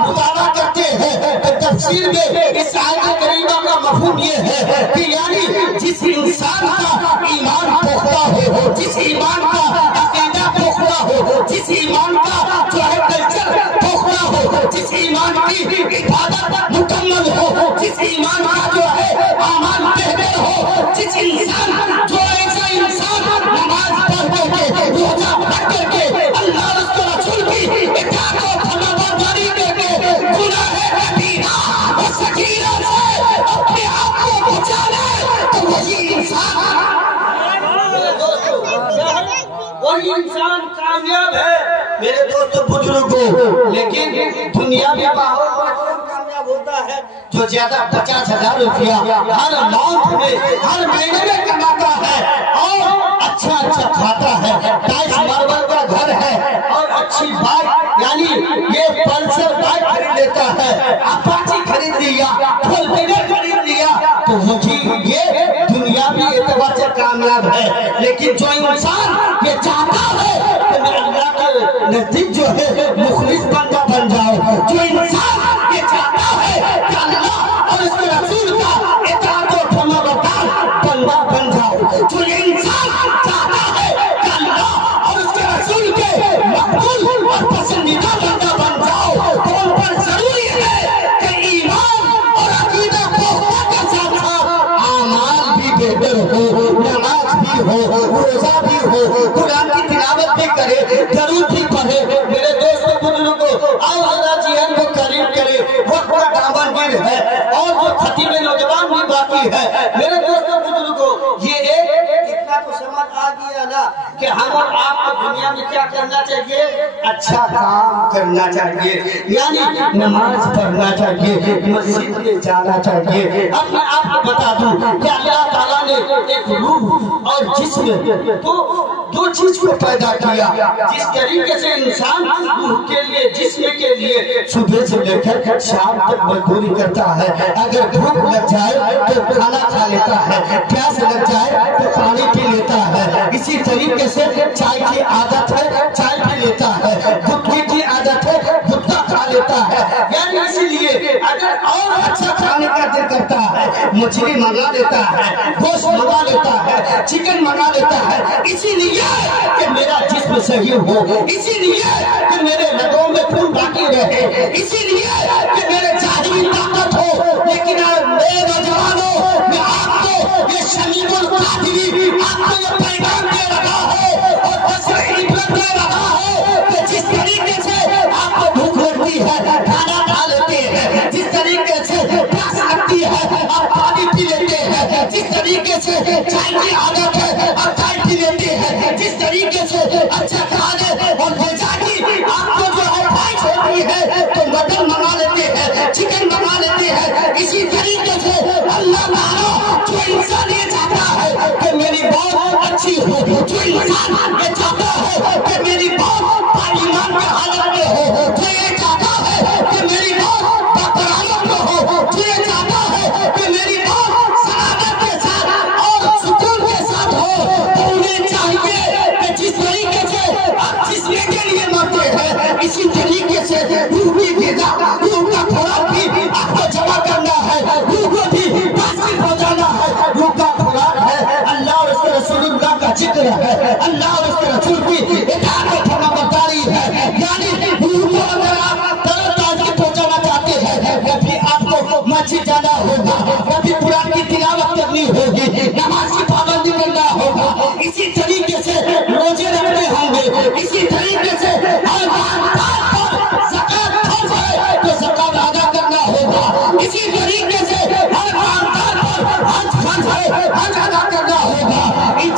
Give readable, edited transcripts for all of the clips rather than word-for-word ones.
مطالعہ کرتے ہیں تو تفسیر میں اس آیت کریمہ کا مفہوم یہ ہے کہ یعنی جس انسان کا ایمان پختہ ہو، جس ایمان کا عقیدہ پختہ ہو، جس ایمان کا جو ہے کلچر پختہ ہو، جس ایمان کی عبادت مکمل ہو، جس ایمان کا جو ہے اعمال بہتر ہو، جس انسان جو ایسا انسان نماز پڑھ کر کے روزہ رکھ کر کے اللہ اور اس کے رسول کی اطاعت و فرمانبرداری کر کے گناہ کبیرہ و صغیرہ سے اپنے آپ کو بچا لے تو وہی انسان کامیاب ہے میرے دوستو بزرگوں۔ لیکن دنیا میں ماحول کامیاب ہوتا ہے جو زیادہ 50,000 روپیہ ہر ماہ میں ہر مہینے میں کماتا ہے اور اچھا کھاتا ہے، ٹائلس ماربل کا گھر ہے اور اچھی بائک یعنی یہ پلسر بائک خرید لیتا ہے، اپاچی خرید لیا، فورچونر خرید لیا، تو مجھے یہ دنیاوی اعتبار سے کامیاب ہے۔ لیکن جو انسان یہ چاہتا ہے کہ میں اللہ کے نزدیک جو ہے مخلص بندہ بن جاؤں، جو انسان یہ چاہتا ہے کہ اللہ اور اس کے رسول کا اطاعت و فرمانبردار بندہ بن جاؤں، جو یہ انسان چاہتا ہے کہ اللہ اور اس کے رسول کے مقبول اور پسندیدہ بندہ بن جاؤ، تو ان پر ضروری ہے کہ ایمان اور عقیدہ پختہ کے ساتھ ساتھ اعمال بھی بہتر ہو، نماز بھی ہو، روزہ بھی ہو، قرآن کی تلاوت بھی کرے، درود بھی پڑھے۔ میرے دوستوں بزرگوں، آؤ اللہ جیہن کو قریب کرے، وقت کا دامن گیر ہے اور جو خطیب نوجوان بھی باقی ہے۔ میرے دوستوں بزرگوں، یہ اتنا تو سمجھ آ گیا نا کہ ہم اور آپ کو دنیا میں کیا کرنا چاہیے؟ اچھا کام کرنا چاہیے، یعنی نماز پڑھنا چاہیے، مسجد میں جانا چاہیے۔ اب میں آپ کو بتا دوں کہ اللہ تعالیٰ نے ایک روح اور جسم دو چیز کو پیدا کیا۔ جس طریقے سے انسان روح کے لیے جسم کے لیے صبح سے لے کر شام تک مزدوری کرتا ہے، اگر بھوک لگ جائے تو کھانا کھا لیتا ہے، پیاس لگ جائے تو پانی پی لیتا ہے، اسی طریقے سے چائے کی عادت ہے چائے پی لیتا ہے، گٹکے کی عادت ہے گٹکا کھا لیتا ہے، یعنی اسی لیے اگر اور اچھا کھانے کا دل کرتا ہے مچھلی منگا لیتا ہے، گوشت منگا لیتا ہے، چکن منگا لیتا ہے، اسی لیے کہ میرا جسم صحیح ہو، اسی لیے کہ میرے رگوں میں خون باقی رہے، اسی لیے کہ میرے جسم میں طاقت ہو۔ لیکن میرے نوجوانوں، میں آپ کو یہ شمیم القادری آپ کو یہ پیغام دے رہا ہے اور بس عبرت دے رہا ہے کہ جس طریقے سے آپ کو بھوک لگتی ہے کھانا کھا لیتے ہیں، جس طریقے سے پیاس لگتی ہے آپ پانی پی لیتے ہیں، جس طریقے سے چائے کی عادت ہے آپ چائے پی لیتے ہیں، جس طریقے سے اچھا کھانے اور غذا کی آپ کو جو ہے خواہش ہوتی ہے تو مٹن منگا لیتے ہیں، چکن منگا لیتے ہیں، اسی طریقے سے اللہ تعالیٰ جو انسان یہ چاہتا ہے کہ میری بات اچھی ہو، جو انسان یہ چاہتا ہے کہ میری بات ایمان کے حالت میں ہو، جو یہ چاہتا ہے کہ میری بات باقرارت میں ہو، جو یہ چاہتا ہے کہ میری بات سعادت کے ساتھ اور سکون کے ساتھ ہو، تو انہیں چاہیے کہ جس طریقے سے آپ جسم کے لیے مرتے ہیں اسی طریقے سے روح کی غذا، روح کا خوراک بھی آپ کو جمع کرنا ہے، روح کو بھی حاصل ہو جانا ہے۔ روح کا خوراک ہے اللہ اور اس کے رسول اللہ کا ذکر ہے، اللہ اور اس کے رسول کی اطاعت و فرمانبرداری ہے، یعنی روح کو اگر آپ تر و تازگی پہنچانا چاہتے ہیں کبھی آپ کو مسجد جانا ہوگا، کبھی قرآن کی تلاوت کرنی ہوگی، نماز کی پابندی کرنا ہوگا، اسی طریقے سے روزے رکھنے ہوں گے، اسی طریقے سے ہر مالدار پر زکوٰۃ فرض ہے تو زکوٰۃ ادا کرنا ہوگا، اسی طریقے سے ہر مالدار پر حج فرض ہے حج ادا کرنا ہوگا۔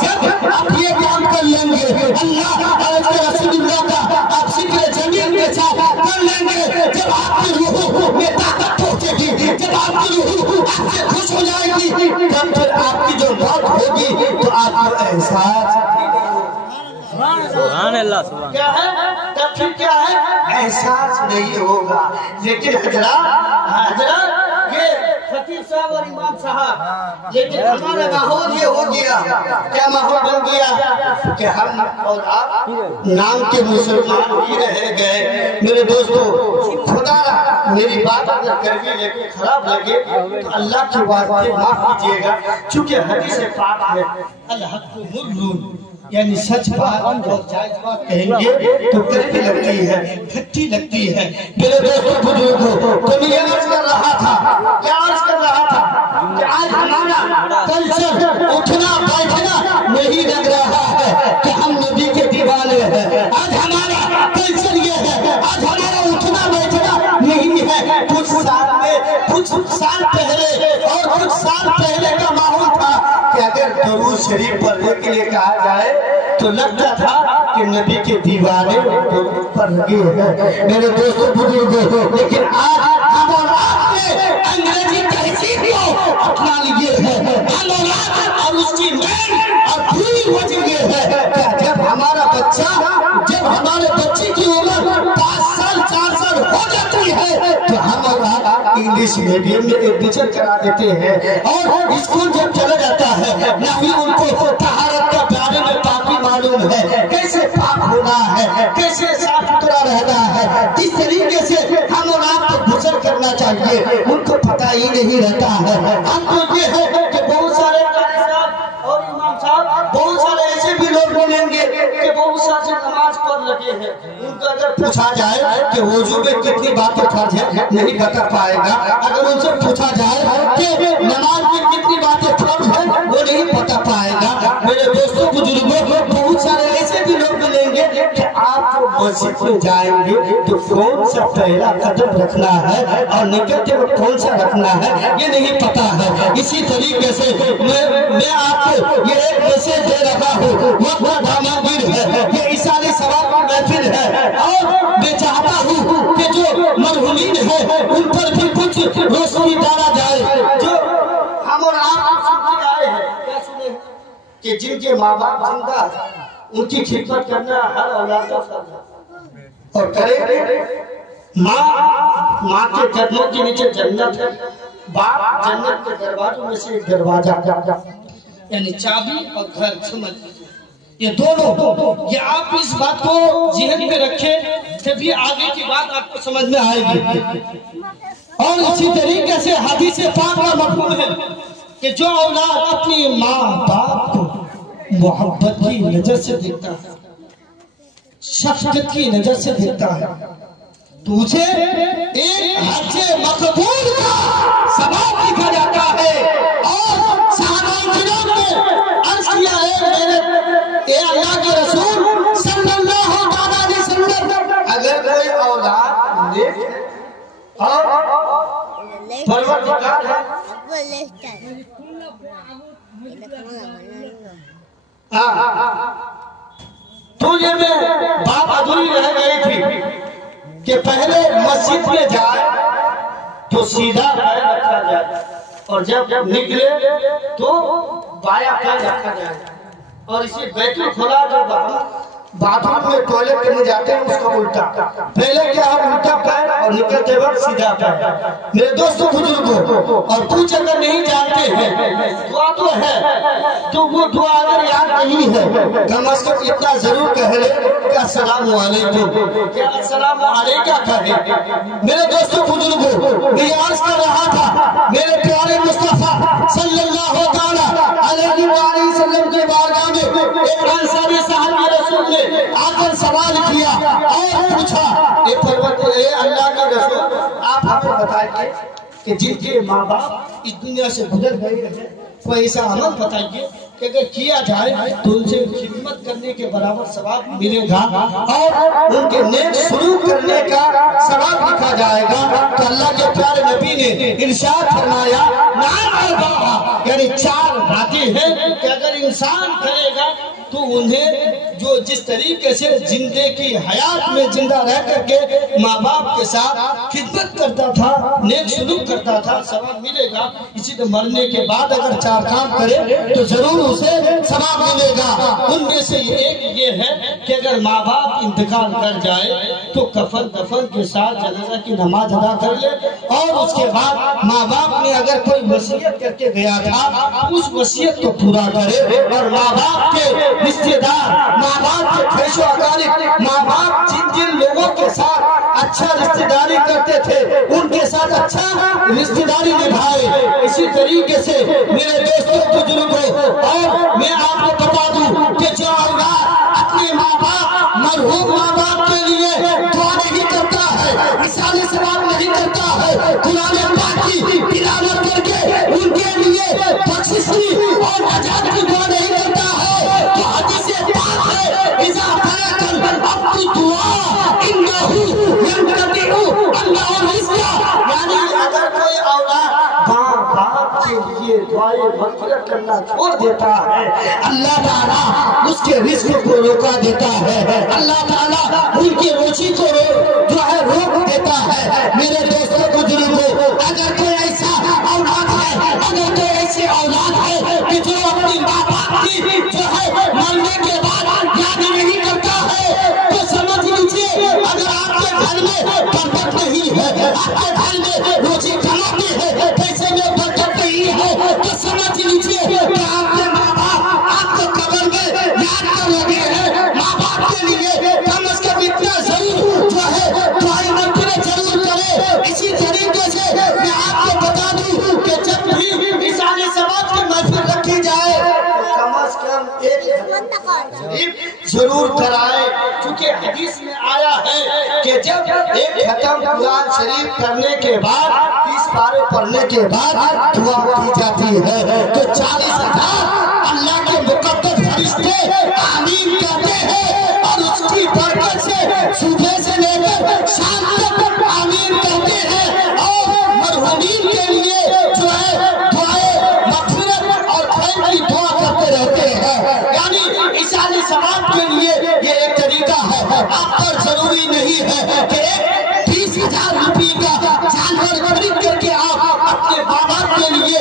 جب آپ یہ کام کر لیں گے اللہ اور اس کے رسول اللہ کا آپ ذکر جمیل کے ساتھ کر لیں گے، جب آپ کی روح میں طاقت پہنچے گی، جب آپ کی روح آپ سے خوش ہو جائے گی، تب پھر آپ کی جو موت ہوگی تو آپ کو احساس سبحان اللہ سبحان کیا ہے، تب پھر کیا ہے احساس نہیں ہوگا۔ لیکن حضرات یہ خطیب صاحب اور امام صاحب، لیکن ہمارا ماحول یہ ہو گیا، کیا ماحول بن گیا کہ ہم اور آپ نام کے مسلمان ہی رہ گئے۔ میرے دوستو خدا میری بات اگر کڑوی لگے خراب لگے تو اللہ کی واسطے معاف کیجیے گا، چونکہ حدیث پاک ہے الحق مرون، یعنی سچ بات اور جائز بات کہیں گے تو کڑوی لگتی ہے، کھٹی لگتی ہے۔ میرے دوستوں بزرگوں، تو میں یہ عرض کر رہا تھا، کیا عرض کر رہا تھا کہ آج ہمارا کلچر اٹھنا بیٹھنا نہیں لگ رہا ہے کہ ہم نبی کے دیوانے ہیں۔ آج ہمارا کلچر یہ ہے، آج ہمارا اٹھنا بیٹھنا نہیں ہے۔ کچھ سال پہلے اور کچھ سال پہلے کا ماحول تھا کہ اگر درود شریف پڑھنے کے لیے کہا جائے تو لگتا تھا کہ نبی کے دیوانے درود پڑھ لگے ہیں۔ میرے دوستوں بزرگوں، لیکن آج ہم اور آپ نے انگریزی تہذیب کو اپنا لیے ہیں۔ ہم اور اس کی مین اور پوری وجہ یہ ہے کہ جب ہمارا ہمارے بچے کی عمر 5 سال 4 سال ہو جاتی ہے تو ہم اور آپ انگلش میڈیم میں ایڈمیشن کرا دیتے ہیں، اور اسکول جب چلا جاتا ہے نہ ہی ان کو طہارت کے بارے میں پاکی معلوم ہے، کیسے پاک ہونا ہے، کیسے صاف ستھرا رہنا ہے، کس طریقے سے ہم اور آپ کو گزر کرنا چاہیے، ان کو پتہ ہی نہیں رہتا ہے۔ ہم کو یہ ہے کہ بہت سارے قاری صاحب اور امام صاحب، بہت سارے ایسے بھی لوگ ملیں گے کہ بہت سارے نماز پڑھ لگے ہیں، ان کو اگر پوچھا جائے کہ وضو میں کتنی باتیں فرض ہیں نہیں بتا پائے گا، اگر ان سے پوچھا جائے کہ نماز میں کتنی باتیں فرض ہیں وہ نہیں بتا پائے گا۔ میرے دوستوں بزرگوں، بہت سارے ایسے بھی لوگ ملیں گے کہ آپ کو مسجد میں جائیں گے تو کون سا پہلا قدم رکھنا ہے اور نکلتے وقت کون سا رکھنا ہے یہ نہیں پتا ہے۔ اسی طریقے سے میں آپ کو یہ ایک میسج دے رہا ہوں، وقت دامادیر ہے، یہ عیسائی ثواب کی محفل ہے، اور میں چاہتا ہوں کہ جو مرحومین ہیں ان پر بھی کچھ روشنی ڈالا جائے۔ جو ہم اور آپ سنتے آئے ہیں، کیا سنے کہ جن کے ماں باپ زندہ ہیں ان کی خدمت کرنا ہر اولاد کا فرض ہے، اور کرے ماں کے قدموں کے نیچے جنت ہے، باپ جنت کے دروازوں میں سے ایک دروازہ، یعنی چابی اور گھر، سمجھ یہ دونوں، یہ آپ اس بات کو ذہن میں رکھیں تبھی آگے کی بات آپ کو سمجھ میں آئے گی۔ اور اسی طریقے سے حدیث پاک کا مفہوم ہے کہ جو اولاد اپنی ماں باپ کو محبت کی نظر سے دیکھتا ہے، شفقت کی نظر سے دیکھتا ہے، تو اسے ایک حج مقبول کا ثواب لکھا جاتا ہے۔ اور صحابہ کرام نے عرض کیا ہے اے اللہ کے رسول صلی اللہ علیہ وسلم، اگر کوئی اولاد نیک ہے اور پروردگار ہے تو یہ میں بات ادھوری رہ گئی تھی کہ پہلے مسجد میں جائے تو سیدھا پیر رکھا جائے، اور جب نکلے تو بایاں پیر رکھا جائے، اور اسی بیت الخلا جو باتھ روم میں ٹوائلٹ کرنے جاتے ہیں اس کا الٹا، پہلے کیا ہے الٹا پیر اور نکلتے وقت سیدھا پیر۔ میرے دوستوں بزرگوں، اور کچھ اگر نہیں جانتے ہیں دعا تو ہے، تو وہ دعا اگر یاد نہیں ہے کم از کم اتنا ضرور کہہ لے کہ السلام علیکم، کیا السلام علیکم کہے۔ میرے دوستوں بزرگوں، میں یہ عرض کر رہا تھا میرے پیارے مصطفیٰ صلی اللہ علیہ وآلہ وسلم کے بارگاہ میں ایک انصاری صحابی رسول نے آ کر سوال کیا اور پوچھا اے اللہ کا رسول، آپ ہمیں بتائیے کہ جن کے ماں باپ اس دنیا سے گزر گئے ہیں کوئی ایسا عمل بتائیے کہ اگر کیا جائے تو ان سے خدمت کرنے کے برابر ثواب ملے گا اور ان کے نیک سلوک کرنے کا ثواب لکھا جائے گا۔ تو اللہ کے پیارے نبی نے ارشاد فرمایا نعم اربعہ، یعنی 4 باتیں ہیں کہ اگر انسان کرے گا تو انہیں جو جس طریقے سے زندے کی حیات میں زندہ رہ کر کے ماں باپ کے ساتھ خدمت کرتا تھا، نیک سلوک کرتا تھا، ثواب ملے گا۔ اسی طرح مرنے کے بعد اگر 4 کام کرے تو ضرور اسے ثواب ملے گا۔ ان میں سے ایک یہ ہے کہ اگر ماں باپ انتقال کر جائے تو کفن دفن کے ساتھ جنازہ کی نماز ادا کر لے، اور اس کے بعد ماں باپ نے اگر کوئی وصیت کر کے گیا تھا اس وصیت کو پورا کرے، اور ماں باپ کے رشتے دار، ماں باپ کے خیش و اقارب، ماں باپ جن لوگوں کے ساتھ اچھا رشتے داری کرتے تھے ان ساتھ اچھا رشتہ داری نبھائے۔ اسی طریقے سے میرے دوستوں بزرگوں، اور میں آپ کو بتا دوں کہ جو اولاد اپنے ماں باپ مرحوم ماں باپ کے لیے دعا نہیں کرتا ہے، مثال ثواب نہیں کرتا ہے، قرآن پاک کی تلاوت کر کے ان کے لیے بخشش اور نجات کی دعا نہیں کرتا ہے، تو حدیث پاک ہے اذا فلق العبد دعا انه ينقطع عنه الرزق، یعنی اگر کوئی اولاد ماں باپ کے لیے دعائیں مغفرت کرنا چھوڑ دیتا ہے، اللہ تعالیٰ اس کے رزق کو روکا دیتا ہے، اللہ تعالیٰ ان کی روزی کو جو ہے روک دیتا ہے۔ میرے دوستوں بزرگوں، اگر کوئی ایسا اولاد ہے، اگر کوئی ایسی اولاد ہے کہ جو اپنی ماں باپ کی جو ہے مرنے کے بعد یاد نہیں کرتا ہے، تو سمجھ لیجیے اگر آپ کے گھر میں برکت نہیں ہے، آپ کے گھر میں روزی کماتے ہیں، پیسے میں برکت نہیں ہے، تو سمجھ لیجیے کہ آپ کے ماں باپ آپ کو قبر میں یاد کر لگے ہیں۔ ماں باپ کے لیے کم از کم اتنا ضرور جو ہے دعائیں مغفرت ضرور کرے۔ اسی طریقے سے میں آپ کو بتا دوں کہ جب بھی مثال ثواب کی محفل رکھی جائے کم از کم ایک ضرور کرائے، کیونکہ حدیث میں آیا ہے کہ جب ایک ختم قرآن شریف کرنے کے بعد 30 پارے پڑھنے کے بعد دعا کی جاتی ہے تو 40,000 اللہ کے مقدس فرشتے آمین کہتے ہیں، اور اس کی برکت سے صبح سے لے کر شام تک آمین کہتے ہیں، اور مرحومین کے لیے جو ہے دعائیں مغفرت اور خیر کی دعا کرتے رہتے ہیں۔ یعنی اشارے ثواب کے لیے یہ ایک طریقہ ہے۔ آپ پر ضروری نہیں ہے کہ 20,000 روپے کا جانور خرید کر کے آپ اپنے ماں باپ کے لیے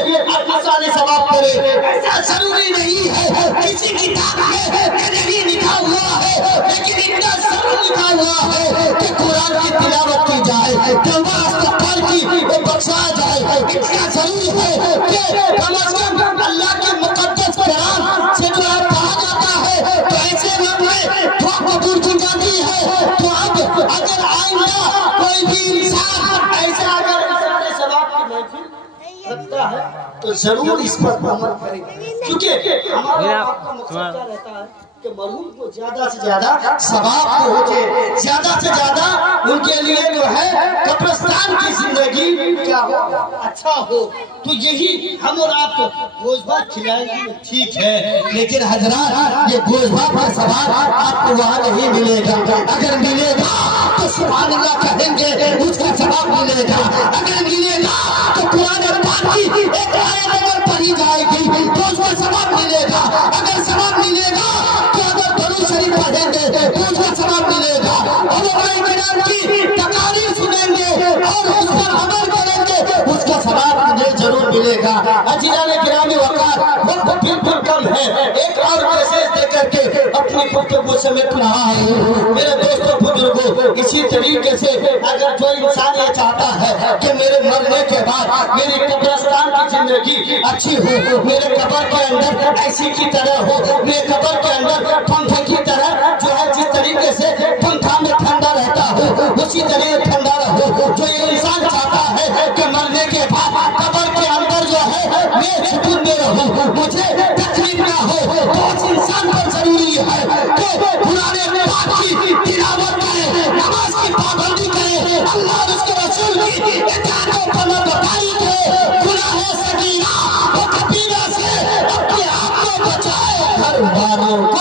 اشارے ثواب کریں، ایسا ضروری نہیں ہے۔ کسی کتاب میں نہیں لکھا ہوا ہے، لیکن اتنا ضرور لکھا ہوا ہے کہ قرآن کی تلاوت کی جائے، توبہ استغفار کی بخشا جائے، اتنا ضرور ہے کہ کم از کم اللہ کے مقدس کلام سے جو ہے کہا جاتا ہے تو ایسے وقت میں دعا قبول کی جاتی ہے۔ تو اب اگر آئندہ کوئی بھی انسان ایسا اگر اشارے ثواب کی محفل رکھتا ہے تو ضرور اس پر عمل کرے، کیونکہ ہمارا آپ کا مقصد کیا رہتا ہے کہ مرحوم کو زیادہ سے زیادہ ثواب پہنچے، زیادہ سے زیادہ ان کے لیے جو ہے قبرستان کی زندگی کیا ہو، اچھا ہو۔ تو یہی ہم اور آپ کو گوشت بھات کھلائیں گے ٹھیک ہے، لیکن حضرات یہ گوشت بھات کا ثواب آپ کو وہاں نہیں ملے گا۔ اگر ملے گا تو سبحان اللہ کہیں گے اس کا ثواب ملے گا، اگر ملے گا تو قرآن پاک کی ایک آیت اگر پڑھی جائے گی تو اس کا ثواب ملے گا، اگر ثواب ملے گا تو اگر درود شریف پڑھیں گے تو اس کا ثواب ملے گا، علماء کرام کی تقاریر سنیں گے اور اس پر عمل کریں گے اس کا ثواب مجھے ضرور ملے گا۔ عزیزان گرامی وقار، وقت بالکل کم ہے، ایک اور میسج دے کر کے اپنی گفتگو سمیٹ رہا ہے۔ میرے دوستوں بزرگوں، اسی طریقے سے اگر جو انسان یہ چاہتا ہے کہ میرے مرنے کے بعد میری قبرستان کی زندگی اچھی ہو، میرے قبر کے اندر ایسی کی طرح ہو، میرے قبر کے اندر پنکھے کی طرح جو ہے جس طریقے سے پنکھا میں ٹھنڈا رہتا ہو اسی طرح ٹھنڈا رہو، جو یہ انسان چاہتا ہے کہ مرنے کے بعد قبر کے اندر جو ہے میں سکون میں رہوں، مجھے تکلیف نہ ہو، تو اس انسان پر ضروری ہے کہ قرآن پاک کی تلاوت کرے، نماز کی پابندی کرے، اللہ اور اس کے رسول کی اطاعت و فرمانبرداری کرے، گناہ صغیرہ و کبیرہ سے اپنے آپ کو بچائے، گھر والوں کو۔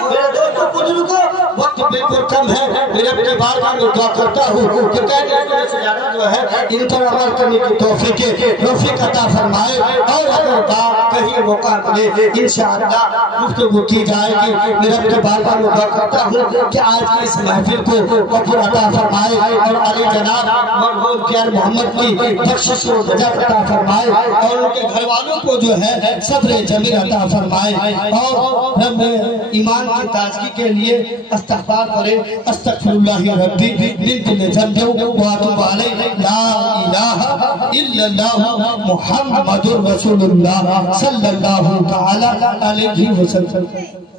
میرے دوستوں بزرگوں، وقت بالکل کم ہے، میرے اپنے بارگاہ میں دعا کرتا ہوں کہ کہنے سے زیادہ جو ہے ان پر عمل کرنے کی توفیق عطا فرمائے، اور اگر بات کہیں موقع ملے انشاءاللہ گفتگو کی جائے گی۔ میرے اپنے بارگاہ میں دعا کرتا ہوں کہ آج کی اس محفل کو قبول عطا فرمائے، اور علی جناب مرحوم پیار محمد کی بخشش و نجات عطا فرمائے، اور ان کے گھر والوں کو جو ہے صبر جمیل عطا فرمائے، اور رب ایمان کی تازگی کے لیے استغفار کرے، استغفر اللہ ربی من کل ذنب واتوب علیہ، لا الہ الا اللہ محمد رسول اللہ صلی اللہ تعالی علیہ وسلم۔